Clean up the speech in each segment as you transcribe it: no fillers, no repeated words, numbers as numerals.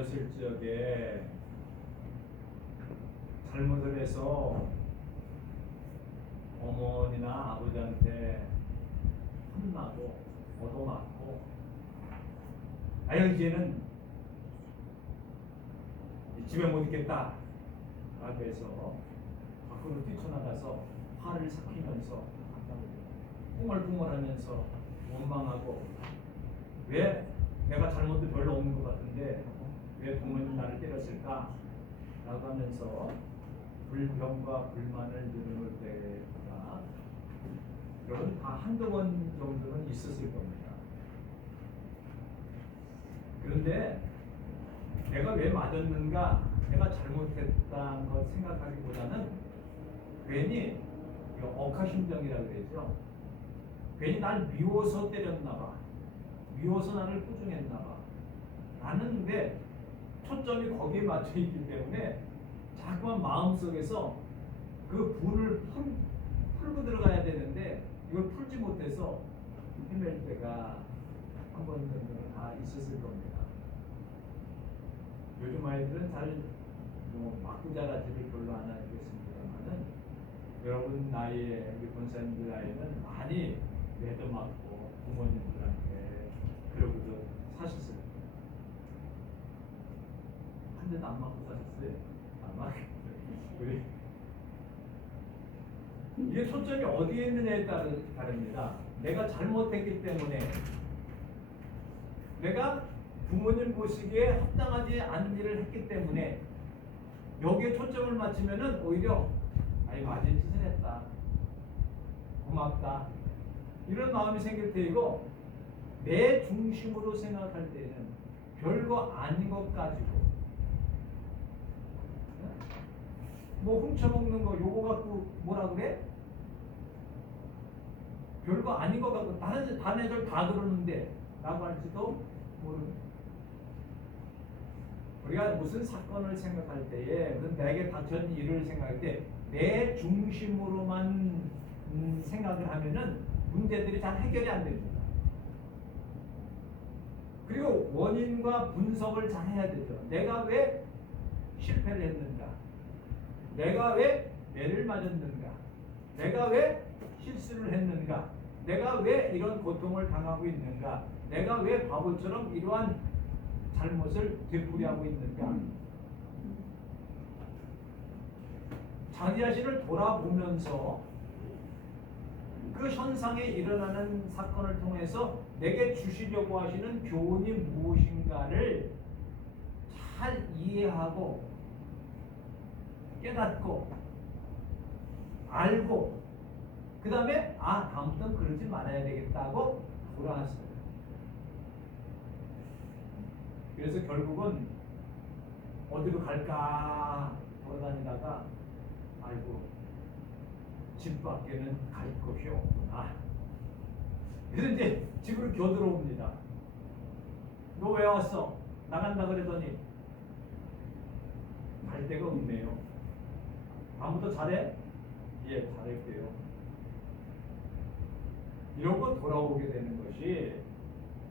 어렸을 적에 잘못을 해서 어머니나 아버지한테 혼나고 얻어맞고 이제는 집에 못 있겠다 라고 해서 밖으로 뛰쳐나가서 화를 삭히면서 꿍얼꿍얼하면서 원망하고 왜 내가 잘못도 별로 없는 것 같은데 왜 부모님 나를 때렸을까 라고 하면서 불평과 불만을 누르는 때가 여러분 다 한두 번 정도는 있었을 겁니다. 그런데 내가 왜 맞았는가, 내가 잘못했다는 것 생각하기보다는 괜히 억하심정이라고 그러죠. 괜히 날 미워서 때렸나 봐. 미워서 나를 꾸중했나 봐. 나는 왜 초점이 거기에 맞춰 있기 때문에 자꾸만 마음속에서 그 분을 풀고 들어가야 되는데 이걸 풀지 못해서 헤맬 때가 한 번 정도는 다 있었을 겁니다. 요즘 아이들은 잘 맞고 자라지를 별로 안 하겠습니다만은 여러분 나이에 우리 권사님들 나이는 많이 매도 맞고 부모님들한테 그러고도 사셨어요. 한 대도 안 맞고 사셨어요. 안 맞겠어요. 이게 초점이 어디에 있느냐에 다릅니다. 내가 잘못했기 때문에 내가 부모님 보시기에 합당하지 않은 일을 했기 때문에 여기에 초점을 맞추면은 오히려 맞은 짓을 했다, 고맙다 이런 마음이 생길 테이고, 내 중심으로 생각할 때는 별거 아닌 것 가지고 뭐 훔쳐먹는 거 요거 갖고 뭐라 그래? 별거 아닌 것 같고 다른 애들 다 그러는데 라고 할지도 모릅니다. 우리가 무슨 사건을 생각할 때에 내게 닥쳐진 일을 생각할 때 내 중심으로만 생각을 하면은 문제들이 잘 해결이 안 됩니다. 그리고 원인과 분석을 잘 해야 되죠. 내가 왜 실패를 했는가? 내가 왜 매를 맞았는가? 내가 왜 실수를 했는가? 내가 왜 이런 고통을 당하고 있는가? 내가 왜 바보처럼 이러한 잘못을 되풀이하고 있는가? 자기 자신을 돌아보면서 그 현상에 일어나는 사건을 통해서 내게 주시려고 하시는 교훈이 무엇인가를 잘 이해하고 깨닫고 알고 그 다음에 다음부터는 그러지 말아야 되겠다고 돌아왔어요. 그래서 결국은 어디로 갈까 돌아다니다가 집 밖에는 갈 곳이 없구나. 그래서 이제 집으로 겨들어옵니다. 너 왜 왔어? 나간다 그러더니 갈 데가 없네요. 다음부터 잘해? 예, 잘할게요. 이러고 돌아오게 되는 것이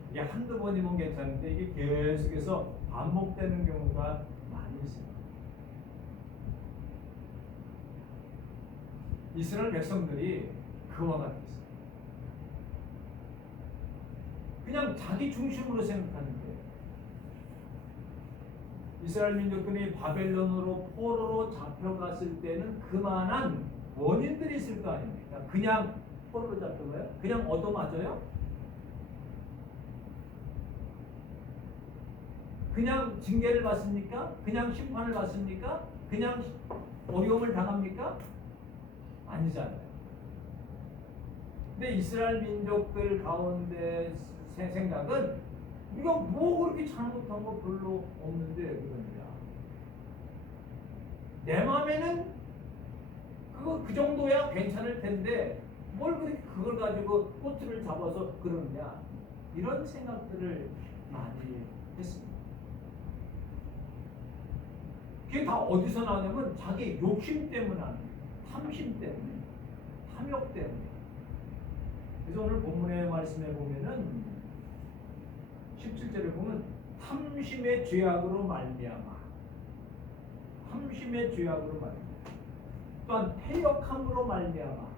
이게 한두 번이면 괜찮은데 이게 계속해서 반복되는 경우가 많이 있습니다. 이스라엘 백성들이 그와 같았어요. 그냥 자기 중심으로 생각하는 거예요. 이스라엘 민족들이 바벨론으로 포로로 잡혀갔을 때는 그만한 원인들이 있을 거 아닙니까? 그냥 포로로 잡혀가요? 그냥 얻어맞아요? 그냥 징계를 받습니까? 그냥 심판을 받습니까? 그냥 어려움을 당합니까? 아니잖아요. 근데 이스라엘 민족들 가운데 생각은 우리가 뭐 그렇게 잘못한 거 별로 없는데 그러냐. 내 마음에는 그 정도야 괜찮을 텐데 뭘 그렇게 그걸 가지고 꼬투리를 잡아서 그러느냐. 이런 생각들을 많이 했습니다. 그게 다 어디서 나오냐면 자기 욕심 때문에 하는 거예요. 탐심 때문에, 탐욕 때문에. 그래서 오늘 본문의 말씀에 보면은 17절에 보면 탐심의 죄악으로 말미암아, 탐심의 죄악으로 말미암아, 또한 패역함으로 말미암아,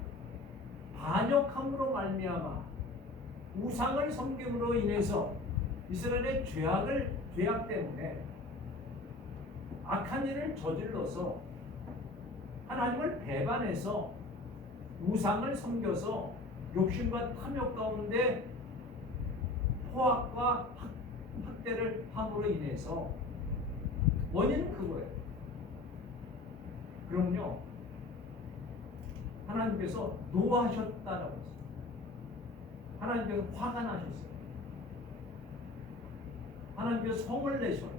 반역함으로 말미암아, 우상을 섬김으로 인해서 이스라엘의 죄악 때문에 악한 일을 저질러서 하나님을 배반해서 우상을 섬겨서 욕심과 탐욕 가운데 포악과 학대를 함으로 인해서 원인은 그거예요. 그럼요, 하나님께서 노하셨다라고 했어요. 하나님께서 화가 나셨어요. 하나님께서 성을 내셔요.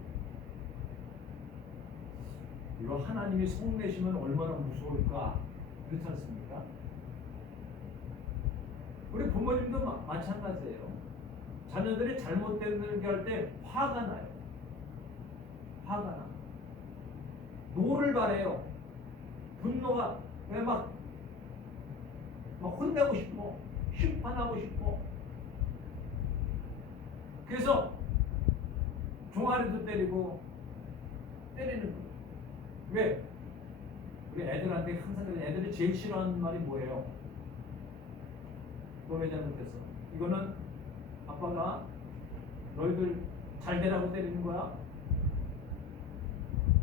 이거 하나님이 성 내시면 얼마나 무서울까? 그렇지 않습니까? 우리 부모님도 마찬가지예요. 자녀들이 잘못된 일 할 때 화가 나요. 화가 나. 노를 바래요. 분노가 왜 막 혼내고 싶고 심판하고 싶고. 그래서 종아리도 때리고 때리는 거예요. 왜? 우리 애들한테 항상 애들이 제일 싫어하는 말이 뭐예요? 너 왜 잘못했어? 이거는 아빠가 너희들 잘 되라고 때리는 거야?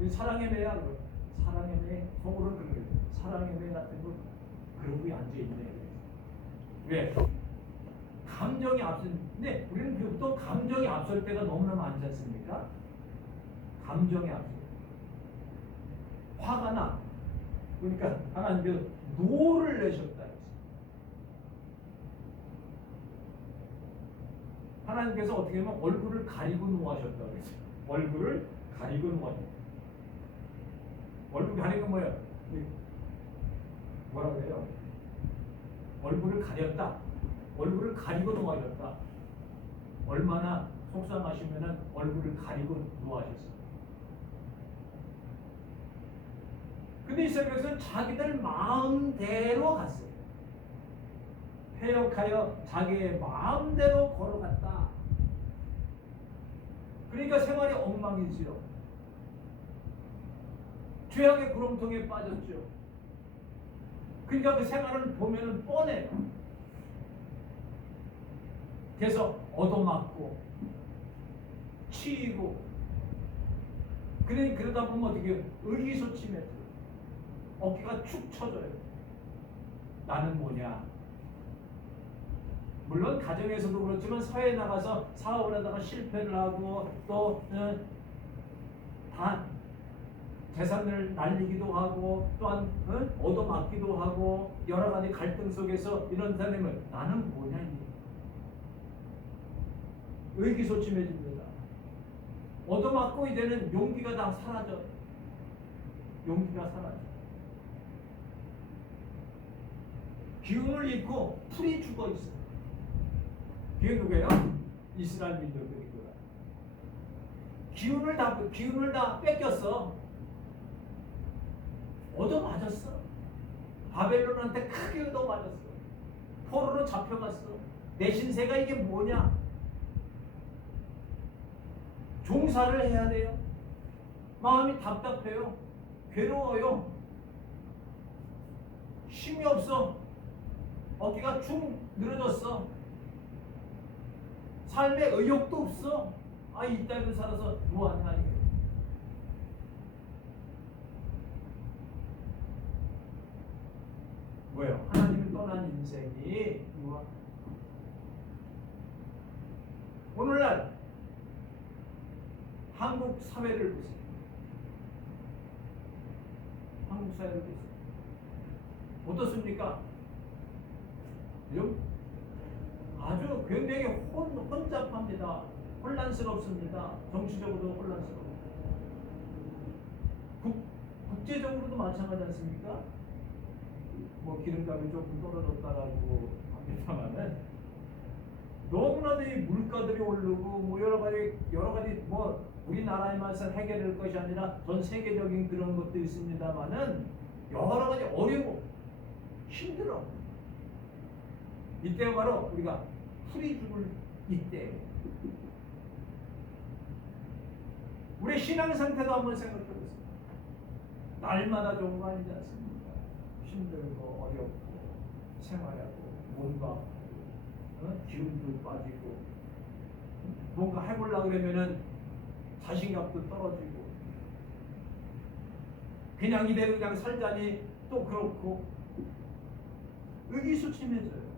사랑의 매야. 사랑의 매 속으로 그런 거예요. 사랑의 매 같은 거 그러고 앉아있네. 왜? 감정이 앞서는데 우리는 보통 감정이 앞설 때가 너무나 많지 않습니까? 감정이 앞서. 화가 나. 그러니까 하나님께서 노를 내셨다. 하나님께서 어떻게 하면 얼굴을 가리고 노하셨다고 했어요. 얼굴을 가리고 노하셨다. 얼굴 가리고 뭐예요? 뭐라고 해요? 얼굴을 가렸다. 얼굴을 가리고 노하셨다. 얼마나 속상하시면은 얼굴을 가리고 노하셨어요. 근데 이스라엘 백성은 자기들 마음대로 갔어요. 패역하여 자기의 마음대로 걸어갔다. 그러니까 생활이 엉망이지요. 죄악의 구렁텅이에 빠졌죠. 그러니까 그 생활을 보면은 뻔해요. 그래서 얻어맞고 치이고 그러다 보면 어떻게 의기소침해 어깨가 축 처져요. 나는 뭐냐? 물론 가정에서도 그렇지만 사회에 나가서 사업을 하다가 실패를 하고 또 다 재산을 날리기도 하고 또한 얻어맞기도 하고 여러 가지 갈등 속에서 이런 사람은 나는 뭐냐? 의기소침해집니다. 얻어맞고 이제는 용기가 다 사라져. 용기가 사라져. 기운을 잃고 풀이 죽어 있어. 그게 누구예요? 이스라엘 민족들이구나. 기운을 다 뺏겼어. 얻어맞았어. 바벨론한테 크게 얻어맞았어. 포로로 잡혀갔어. 내 신세가 이게 뭐냐? 종사를 해야 돼요. 마음이 답답해요. 괴로워요. 힘이 없어. 어깨가 축 늘어졌어. 삶에 의욕도 없어. 이 땅에서 살아서 뭐하냐 이게. 뭐예요? 하나님을 떠난 인생이 뭐야? 오늘날 한국 사회를 보세요. 한국 사회를 보세요. 어떻습니까? 아주 굉장히 혼잡합니다. 혼란스럽습니다. 정치적으로도 혼란스럽고 국제적으로도 마찬가지 않습니까? 뭐 기름값이 조금 떨어졌다라고 합니다만은 너무나도 이 물가들이 오르고 뭐 여러 가지 뭐 우리나라에만 해결될 것이 아니라 전 세계적인 그런 것도 있습니다만은 여러 가지 어려워 힘들어. 이때가 바로 우리가 풀이 죽을 이때. 우리 신앙 상태도 한번 생각해 보세요. 날마다 좋은 거 아니지 않습니까? 힘들고 어렵고 생활하고 몸도 아프고 기운도 빠지고 뭔가 해보려고 그러면은 자신감도 떨어지고 그냥 이대로 그냥 살자니 또 그렇고 의기소침해져요.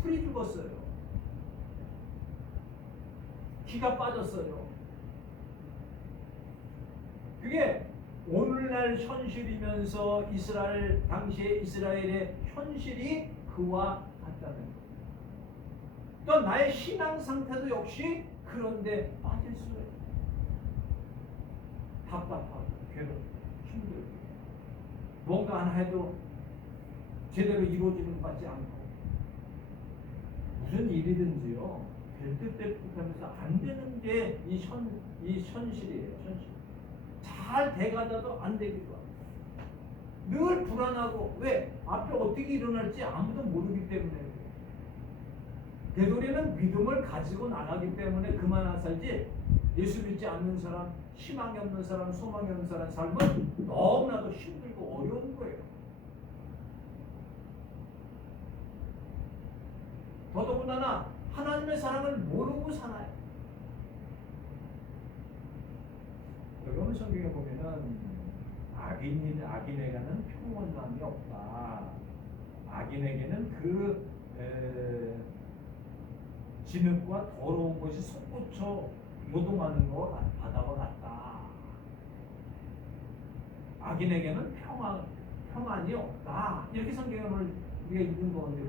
풀이 죽었어요. 기가 빠졌어요. 그게 오늘날 현실이면서 이스라엘 당시의 이스라엘의 현실이 그와 같다는 거예요. 또 나의 신앙 상태도 역시 그런데 빠질 수가 있어요. 답답하고 괴롭고 힘들고 뭔가 하나 해도 제대로 이루어지는 것 같지 않고 무슨 일이든지요 될 듯 하면서 안 되는 게 이 현실이에요. 현실. 잘 돼가다도 안 되기도 하고 늘 불안하고 왜? 앞에 어떻게 일어날지 아무도 모르기 때문에 되도록이면 믿음을 가지고 나가기 때문에 그만 살지 예수 믿지 않는 사람, 희망이 없는 사람, 소망이 없는 사람 삶은 너무나도 힘들고 어려운 거예요. 더더군다나 하나님의 사랑을 모르고 살아요. 여러분 성경에 보면은 악인에게는 평온함이 없다. 악인에게는 그 진흙과 더러운 것이 솟구쳐 요동하는 것 바다와 같다. 악인에게는 평안이 없다. 이렇게 성경을 우리가 읽은 건데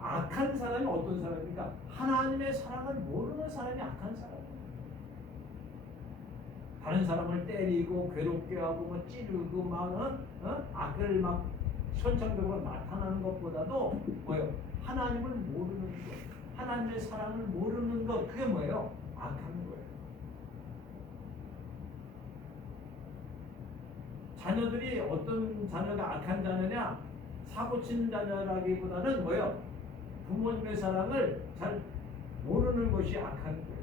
악한 사람이 어떤 사람입니까? 하나님의 사랑을 모르는 사람이 악한 사람이에요. 다른 사람을 때리고 괴롭게 하고 뭐 찌르고 막 악을 막 선천적으로 나타나는 것보다도 뭐예요? 하나님을 모르는 것, 하나님의 사랑을 모르는 것, 그게 뭐예요? 악한 거예요. 자녀들이 어떤 자녀가 악한 자녀냐? 사고 치는 자녀라기보다는 뭐예요? 부모님의 사랑을 잘 모르는 것이 악한 거예요.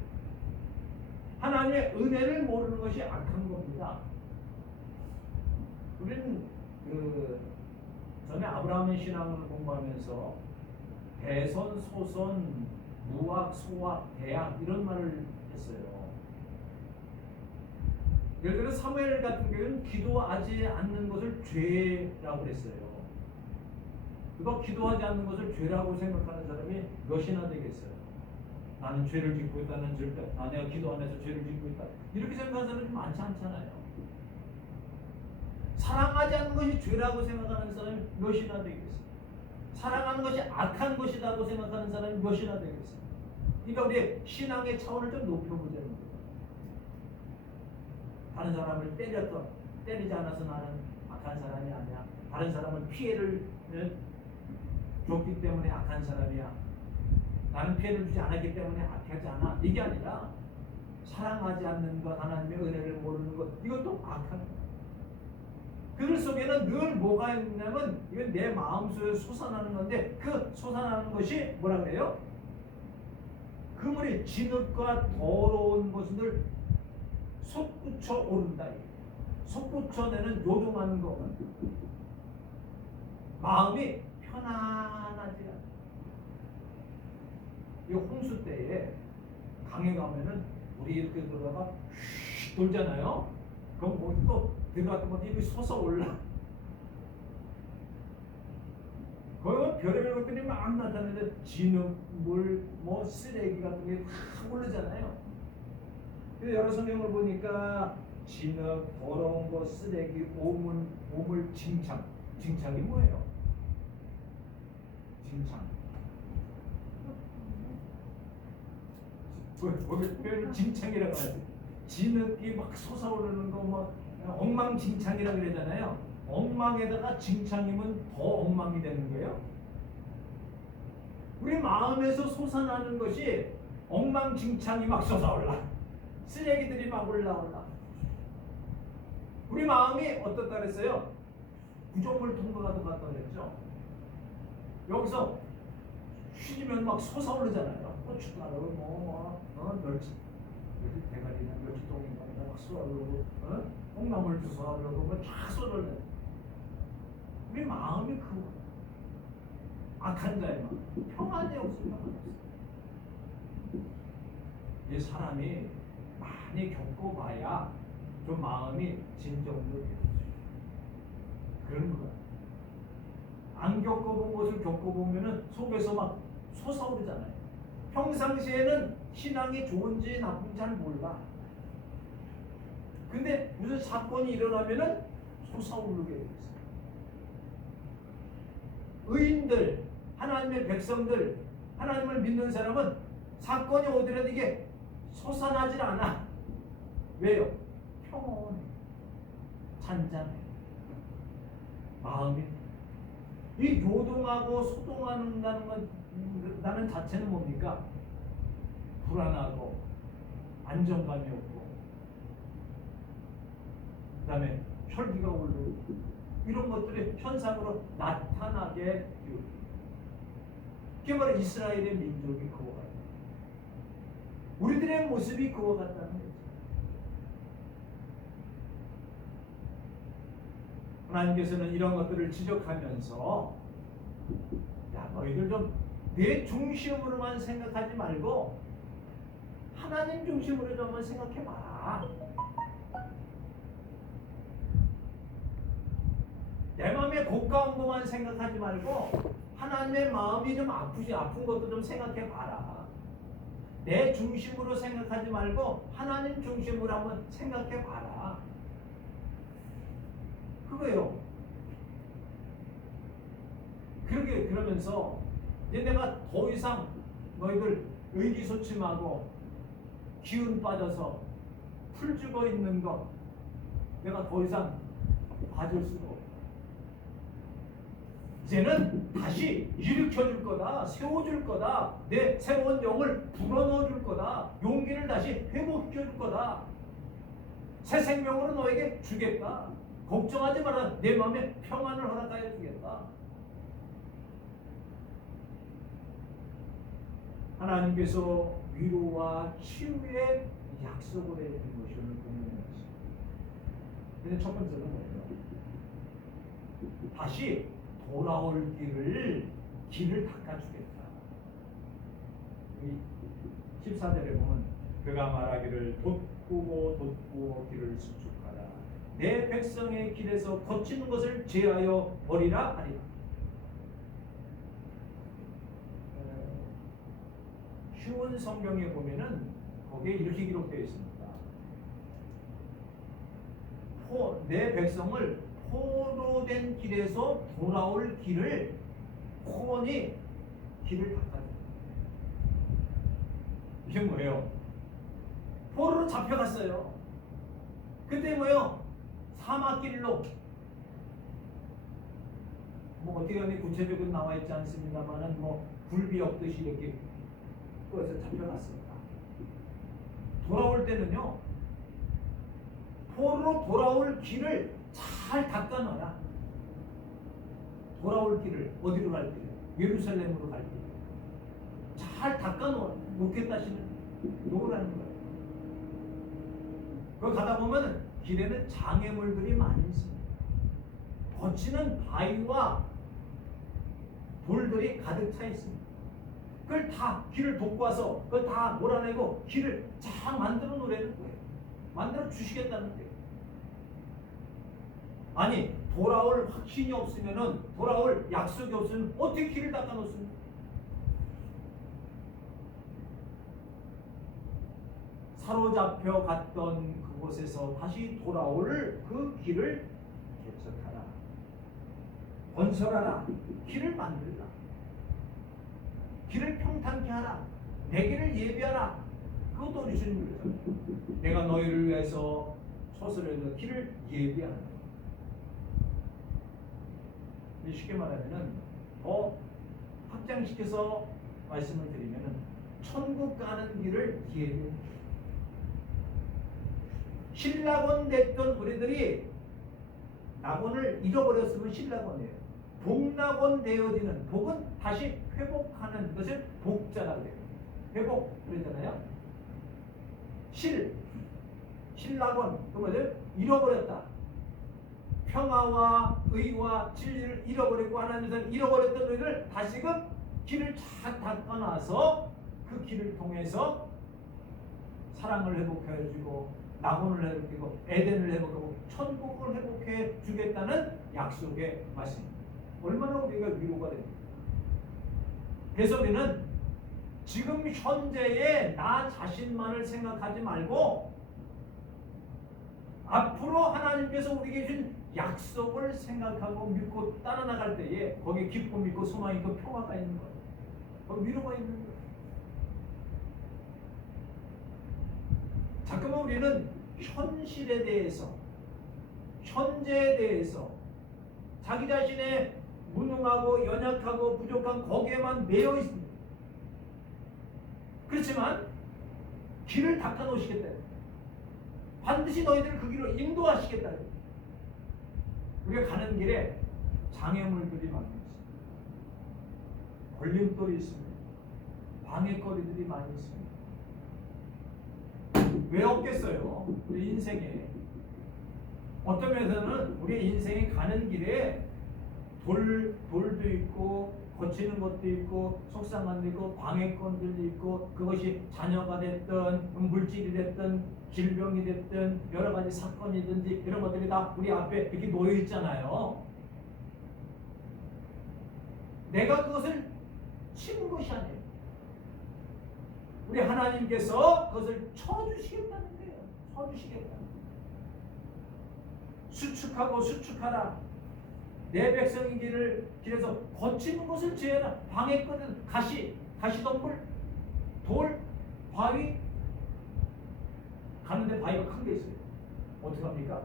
하나님의 은혜를 모르는 것이 악한 겁니다. 우리는 전에 아브라함의 신앙을 공부하면서 대선, 소선, 무악, 소악, 대악 이런 말을 했어요. 예를 들어 사무엘 같은 경우는 기도하지 않는 것을 죄라고 그랬어요. 그거 기도하지 않는 것을 죄라고 생각하는 사람이 몇이나 되겠어요? 나는 죄를 짓고 있다. 나는 절대 내가 기도 안 해서 죄를 짓고 있다. 이렇게 생각하는 사람이 많지 않잖아요. 사랑하지 않는 것이 죄라고 생각하는 사람이 몇이나 되겠어요? 사랑하는 것이 악한 것이라고 생각하는 사람이 몇이나 되겠어요? 그러니까 우리 신앙의 차원을 좀 높여보자는 거예요. 다른 사람을 때리지 않아서 나는 악한 사람이 아니야. 다른 사람은 피해를 줬기 때문에 악한 사람이야. 나는 피해를 주지 않았기 때문에 악하지 않아. 이게 아니라 사랑하지 않는 것, 하나님의 은혜를 모르는 것, 이것도 악한 거야. 그 속에는 늘 뭐가 있냐면 이건 내 마음속에 솟아나는 건데 그 솟아나는 것이 뭐라 그래요? 그물이 진흙과 더러운 것을 솟구쳐 오른다. 솟구쳐내는 요동하는 것. 마음이 편안하지 않아. 이 홍수 때에 강에 가면은 우리 이렇게 들어가가 휙 돌잖아요. 그럼 거기 또 들어갔던 것도 입이 솟아올라. 거기 별의별 것들이 막 나타나는데 진흙, 물, 뭐 쓰레기 같은 게 막 오르잖아요. 근데 여러 성경을 보니까 진흙, 더러운 것, 쓰레기, 오물, 징창. 징창이 뭐예요? 징창. 왜 징창이라고 하지? 진흙이 막 솟아오르는 거 뭐 엉망진창이라고 그러잖아요. 엉망에다가 징창이면 더 엉망이 되는 거예요. 우리 마음에서 솟아나는 것이 엉망진창이 막 솟아올라. 쓰레기들이 막 올라올라. 우리 마음이 어떻다 그랬어요? 구조물 통과가도 갔다 그랬죠. 여기서 휘지면 막 솟아오르잖아요. 고춧가루, 멸치. 대가리나 멸치똥인가 막 쏘아려고 콩나물 주워하려고 뭐쫙 쏘려고 우리 마음이 그 악한 자의 마음 평안이 없으면 이 사람이 많이 겪어봐야 좀 마음이 진정도 되죠. 그런 거야. 안 겪어본 것을 겪어보면은 속에서 막 솟아오르잖아요. 평상시에는 신앙이 좋은지 나쁜지 잘 몰라. 근데 무슨 사건이 일어나면은 솟아오르게 돼 있어요. 의인들, 하나님의 백성들, 하나님을 믿는 사람은 사건이 오더라도 이게 솟아나질 않아. 왜요? 평온해. 잔잔해. 마음이 이 요동하고 소동한다는 건 나는 자체는 뭡니까? 불안하고 안정감이 없고 그 다음에 혈기가 오르고 이런 것들이 현상으로 나타나게 되고 그게 바로 이스라엘의 민족이 그와 같다. 우리들의 모습이 그와 같다는 거죠. 하나님께서는 이런 것들을 지적하면서 야 너희들 좀 내 중심으로만 생각하지 말고 하나님 중심으로 좀 한번 생각해봐라. 내 마음에 고가운 것만 생각하지 말고 하나님의 마음이 좀 아픈 것도 좀 생각해봐라. 내 중심으로 생각하지 말고 하나님 중심으로 한번 생각해봐라. 그거예요. 그러면서 이제 내가 더 이상 너희들 의기소침하고 기운 빠져서 풀 죽어 있는 것 내가 더 이상 봐줄 수가 없다. 이제는 다시 일으켜줄 거다. 세워줄 거다. 내 새로운 영을 불어넣어줄 거다. 용기를 다시 회복시켜줄 거다. 새 생명으로 너에게 주겠다. 걱정하지 마라. 내 마음에 평안을 허락하여 주겠다. 하나님께서 위로와 치유의 약속을 해주는 것이 오늘 본문의 말씀. 근데 첫 번째는 뭐예요? 다시 돌아올 길을 닦아주겠다. 14절에 보면 그가 말하기를 돋구어 길을 수축하라. 내 백성의 길에서 거치는 것을 제하여 버리라 하리라. 쉬운 성경에 보면은 거기에 이렇게 기록되어 있습니다. 내 백성을 포로된 길에서 돌아올 길을 구원이 길을 닦아줘. 이게 뭐예요? 포로로 잡혀갔어요. 그때 뭐예요? 사막길로 뭐 어떻게 하니 구체적으로 나와 있지 않습니다만은 뭐 굴비 엎듯이 이렇게 그래서 잡혀갔습니다. 돌아올 때는요, 포로로 돌아올 길을 잘 닦아놔라. 돌아올 길을 어디로 갈 길을? 예루살렘으로 갈 길을 잘 닦아놓겠다시는 놓으라는 거예요. 거기 가다 보면 길에는 장애물들이 많이 있습니다. 거치는 바위와 돌들이 가득 차 있습니다. 그걸 다 길을 돕고와서 그걸 다 몰아내고 길을 잘 만들어 놓으라는 거예요. 만들어 주시겠다는 거예요. 아니 돌아올 확신이 없으면은 돌아올 약속이 없으면 어떻게 길을 닦아 놓습니까? 사로잡혀 갔던 그곳에서 다시 돌아올 그 길을 개척하라. 건설하라. 길을 만들라. 길을 평탄케 하라. 내 길을 예비하라. 그것도 우리 주님 그러잖아요. 내가 너희를 위해서 소설에서 길을 예비하는 거예요. 쉽게 말하면은 더 확장시켜서 말씀을 드리면은 천국 가는 길을 예비해. 신락원 됐던 우리들이 낙원을 잃어버렸으면 신락원이에요. 복낙원 되어지는, 복은 다시 회복하는 것을 복자라고 해요. 회복 그러잖아요. 신락원 그 뭐죠? 잃어버렸다. 평화와 의와 진리를 잃어버렸고 하나님께서는 잃어버렸던 우리를 다시금 길을 쫙 닦아놔서 그 길을 통해서 사랑을 회복해주고 낙원을 회복하고 에덴을 회복하고 천국을 회복해 주겠다는 약속의 말씀입니다. 얼마나 우리가 위로가 됩니까? 그래서 우리는 지금 현재의 나 자신만을 생각하지 말고 앞으로 하나님께서 우리에게 준 약속을 생각하고 믿고 따라나갈 때에 거기에 기쁨이 있고 소망이 있고 평화가 있는 거예요. 거기 위로가 있는 거예요. 잠깐만 우리는 현실에 대해서 현재에 대해서 자기 자신의 무능하고 연약하고 부족한 거기에만 매여 있습니다. 그렇지만 길을 닦아 놓으시겠다. 반드시 너희들을 그 길로 인도하시겠다. 우리가 가는 길에 장애물들이 많이 있습니다. 걸림돌이 있습니다. 방해거리들이 많이 있습니다. 왜 없겠어요? 우리 인생에 어떤 면에서는 우리 인생에 가는 길에 돌도 있고 거치는 것도 있고 속상한 데 있고 방해건들도 있고 그것이 자녀가 됐든 물질이 됐든 질병이 됐든 여러 가지 사건이든지 이런 것들이 다 우리 앞에 이렇게 놓여 있잖아요. 내가 그것을 치는 것이 아니에요. 우리 하나님께서 그것을 쳐주시겠다는 거예요. 쳐주시겠다. 수축하고 수축하라. 내 백성의 길에서 거치는 것을 제하라. 방해거든 가시덤불, 돌, 바위. 가는데 바위가 큰 게 있어요. 어떻게 합니까?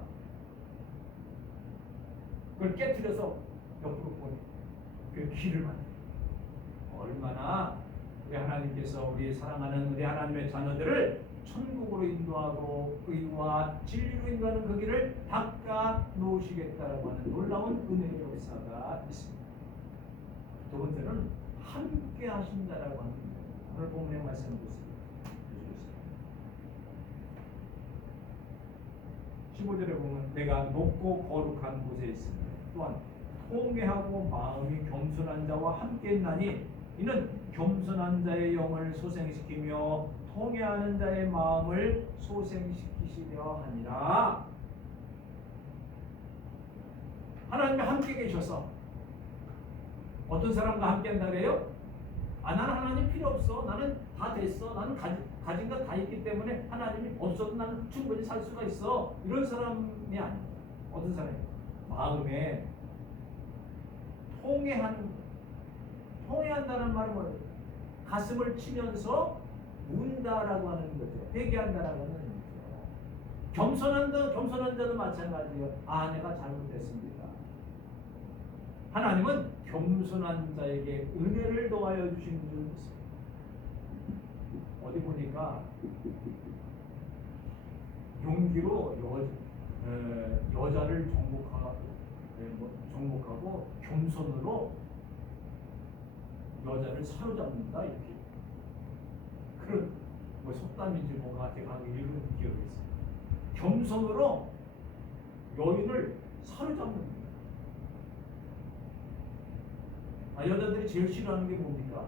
그걸 깨트려서 옆으로 보내. 그 길을 만들어요. 얼마나 우리 하나님께서 우리 사랑하는 우리 하나님의 자녀들을 천국으로 인도하고 의와 진리로 인도하는 그 길을 닦아 놓으시겠다라고 하는 놀라운 은혜의 역사가 있습니다. 두 번째는 함께 하신다라고 하는 오늘 본문의 말씀 보세요. 15절에 보면 내가 높고 거룩한 곳에 있으며 또한 통회하고 마음이 겸손한 자와 함께 있나니 이는 겸손한 자의 영을 소생시키며 통회하는 자의 마음을 소생시키시려 하니라. 하나님이 함께 계셔서 어떤 사람과 함께 한다 그래요? 나는 하나님 필요 없어. 나는 다 됐어. 나는 가진 것 다 있기 때문에 하나님이 없어도 나는 충분히 살 수가 있어. 이런 사람이 아닙니다. 어떤 사람이에요? 마음에 통회한다는 말은 뭐예요? 가슴을 치면서 운다라고 하는 거죠. 회개한다라고 하는 거죠. 겸손한 자도 마찬가지예요. 내가 잘못했습니다. 하나님은 겸손한 자에게 은혜를 더하여 주시는 줄 믿습니다. 어디 보니까 용기로 여자를 정복하고 겸손으로 여자를 사로잡는다 이렇게 그런 속담인지 뭐가 제가 읽은 기억이 있어요. 겸손으로 여인을 사로잡는 거예요. 여자들이 제일 싫어하는 게 뭡니까?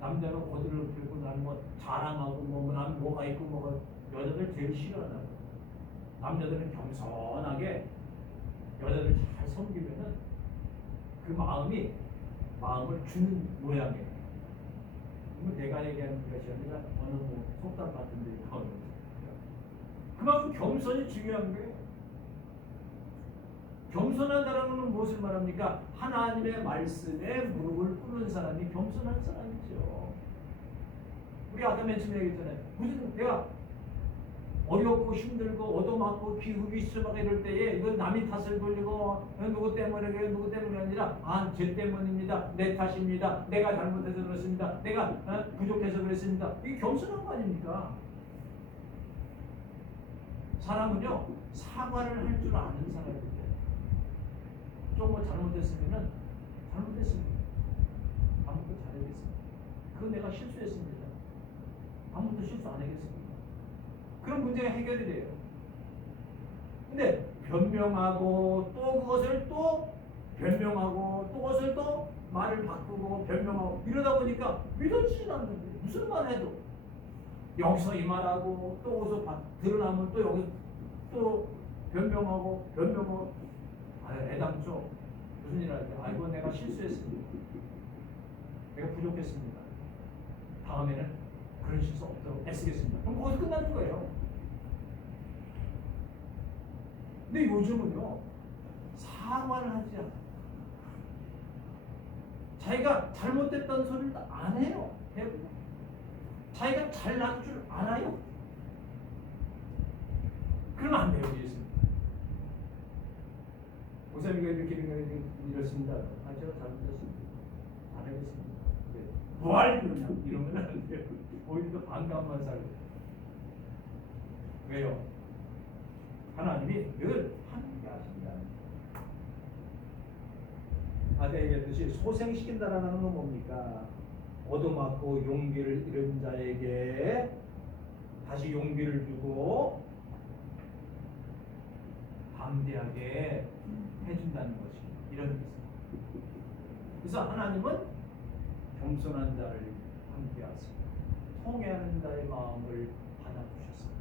남자가 고들을 들고 나는 자랑하고 나는 뭐가 있고 여자들 제일 싫어하는 거예요. 남자들은 겸손하게 여자들 잘 섬기면은 그 마음을 주는 모양이에요. 내가 얘기하는 것이 아니라 어느 속담 같은 데 나오는 거죠. 그만큼 겸손이 중요한 거예요. 겸손하다라는 무엇을 말합니까? 하나님의 말씀에 무릎을 꿇는 사람이 겸손한 사람이죠. 우리 아까 맨 처음에 얘기했잖아요. 무슨 내가 어렵고 힘들고 얻어맞고 기후비 수박 이럴 때에 이건 남이 탓을 돌리고 누구 때문에 아니라 쟤 때문입니다. 내 탓입니다. 내가 잘못해서 그렇습니다. 내가 부족해서 그랬습니다. 이게 겸손한 거 아닙니까? 사람은요 사과를 할 줄 아는 사람이에요. 좀 잘못했으면은 잘못했습니다. 다음부터 잘하겠습니다. 그건 내가 실수했습니다. 다음부터 실수 안 하겠습니다. 그런 문제가 해결이 돼요. 근데 변명하고 또 그것을 또 변명하고 또 그것을 또 말을 바꾸고 변명하고 이러다 보니까 믿어지지 않는 거예요. 무슨 말 해도 여기서 이 말하고 또 어디서 드러나면 또 여기 또 변명하고 애당초 무슨 일 할 때 이거 내가 실수했습니다. 내가 부족했습니다. 다음에는 그런 실수 없도록 애쓰겠습니다. 그럼 거기서 끝나는 거예요. 근데 요즘은요 사과를 하지 않아요. 자기가 잘못됐다는 소리를 안 해요. 대부분. 자기가 잘난 줄 알아요. 그러면 안 돼요. 예수님. 목사님과 이렇게 이렇습니다. 제가 잘못했습니다. 잘하겠습니다. 뭘 그러냐 이러면 안 돼요. 오히려 반감만 살고. 왜요? 하나님이 늘 함께 하신다. 아까 얘기했듯이 소생시킨다라는 건 뭡니까? 얻어맞고 용기를 잃은 자에게 다시 용기를 주고 담대하게 해준다는 것이 이런 뜻입니다. 그래서 하나님은 겸손한 자를 함께하시고 통회하는 자의 마음을 받아주셨습니다.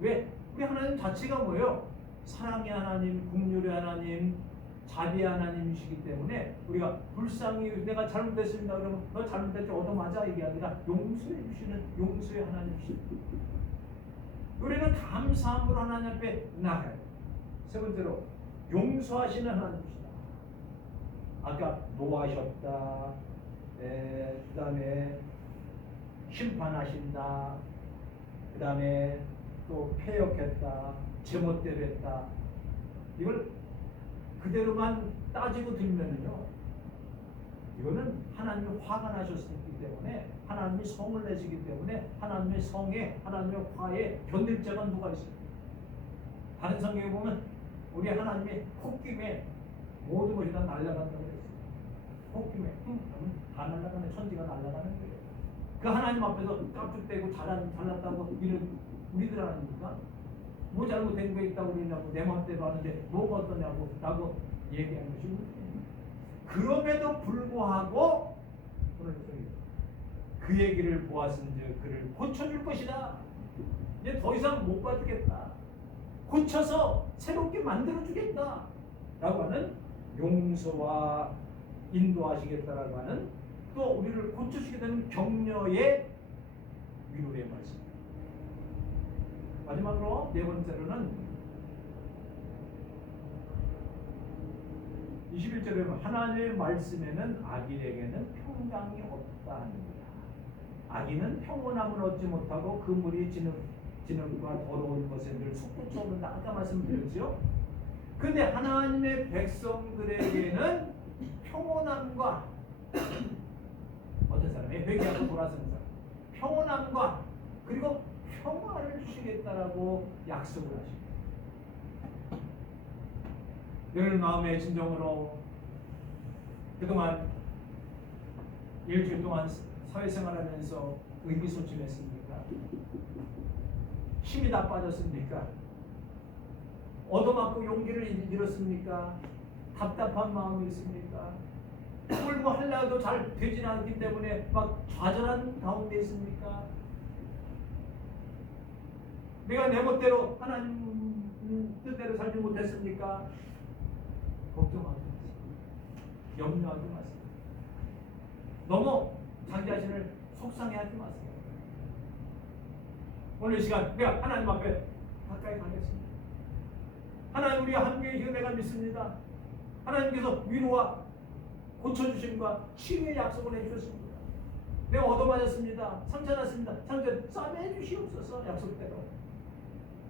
왜? 우리 하나님 자체가 뭐예요? 사랑의 하나님, 긍휼의 하나님, 자비의 하나님이시기 때문에 우리가 불쌍히 내가 잘못했습니다 그러면 너 잘못했지 얻어맞아 이게 아니라 용서해 주시는 용서의 하나님이십니다. 우리는 감사함으로 하나님 앞에 나가요. 세 번째로 용서하시는 하나님이시다. 아까 노하셨다, 그 다음에 심판하신다, 그 다음에 또 폐역했다, 제멋대로 했다. 이걸 그대로만 따지고 들면요, 이거는 하나님이 화가 나셨기 때문에 하나님이 성을 내시기 때문에 하나님의 성에 하나님의 화에 견딜 자가 누가 있어요? 다른 성경에 보면 우리 하나님의 콧김에 모든 것이 다 날아간다고 했어요. 콧김에 다 날아가는 천지가 날아가는 거예요. 그 하나님 앞에서 깍둑대고 잘났다고 이런 우리들 아닙니까? 뭐 잘못된 거 있다고 그러냐고 내 마음대로 하는데 뭐가 어떠냐고 라고 얘기하는 것이 그럼에도 불구하고 그 얘기를 보았은즉 그를 고쳐줄 것이다. 이제 더 이상 못 봐주겠다. 고쳐서 새롭게 만들어주겠다 라고 하는 용서와 인도하시겠다라고 하는 또 우리를 고쳐주게 되는 격려의 위로의 말씀. 마지막으로 네 번째로는 21절에 보면 하나님의 말씀에는 악인에게는 평강이 없다 합니다. 악인은 평온함을 얻지 못하고 그 물이 진흙과 더러운 것에 늘 솟구쳐 오른다. 아까 말씀드렸죠. 근데 하나님의 백성들에게는 평온함과 어떤 사람이 회개하고 돌아서는 사람, 평온함과 그리고 평화를 주시겠다라고 약속을 하십니다. 늘 마음의 진정으로 그동안 일주일 동안 사회생활하면서 의기소침했습니까? 힘이 다 빠졌습니까? 얻어맞고 용기를 잃었습니까? 답답한 마음이 있습니까? 뭘 뭐 하려도 잘 되지 않기 때문에 막 좌절한 가운데 있습니까? 내가 내 멋대로 하나님 뜻대로 살지 못했습니까? 걱정하지 마세요. 염려하지 마세요. 너무 자기 자신을 속상해하지 마세요. 오늘 이 시간 내가 하나님 앞에 가까이 가겠습니다. 하나님 우리가 함께 계시고 내가 믿습니다. 하나님께서 위로와 고쳐주심과 치유의 약속을 해주셨습니다. 내가 얻어맞았습니다. 상처났습니다. 상처 싸매 주시옵소서. 약속대로.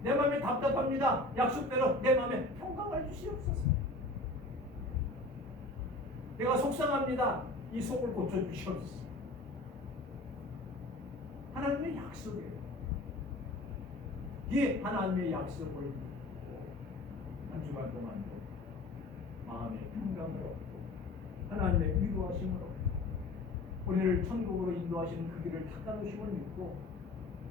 내 마음에 답답합니다. 약속대로 내 마음에 평강을 주시옵소서. 내가 속상합니다. 이 속을 고쳐주시옵소서. 하나님의 약속이에요. 이 하나님의 약속을 한 주간 동안도 마음의 평강을 얻고 하나님의 위로하심으로 우리를 천국으로 인도하시는 그 길을 닦아놓으심을 믿고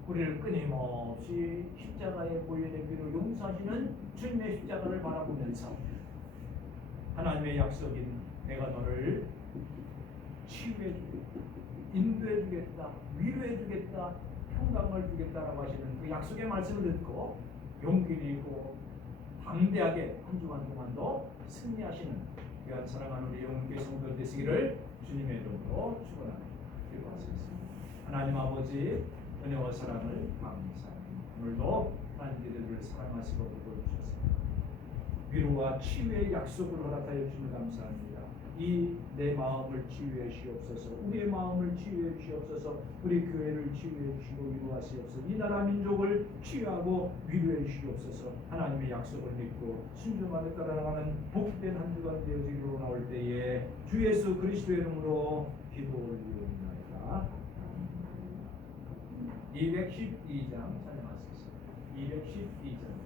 우리를 끊임없이 십자가의 보혈의 피로 용서하시는 주님의 십자가를 바라보면서 하나님의 약속인 내가 너를 치유해 주겠다, 인도해 주겠다, 위로해 주겠다, 평강을 주겠다라고 하시는 그 약속의 말씀을 듣고 용기를 잃고 담대하게 한 주간 동안도 승리하시는 귀한 사랑하는 우리 영혼교회 성도들 되시기를 주님의 이름으로 축원합니다. 기도하시겠습니다. 하나님 아버지 은혜와 사랑을 감사합니다. 오늘도 하나님께서를 사랑하시고 도와주셨습니다. 위로와 치유의 약속을 허락하여 주시면 감사합니다. 이 내 마음을 치유해 주시옵소서. 우리의 마음을 치유해 주시옵소서. 우리 교회를 치유해 주시고 위로하시옵소서. 이 나라 민족을 치유하고 위로해 주시옵소서. 하나님의 약속을 믿고 순종하며 따라가는 복된 한 주간 되어지기로 나올 때에 주 예수 그리스도의 이름으로 기도 올리옵나이다. 212장 찬양하겠습니다. 212장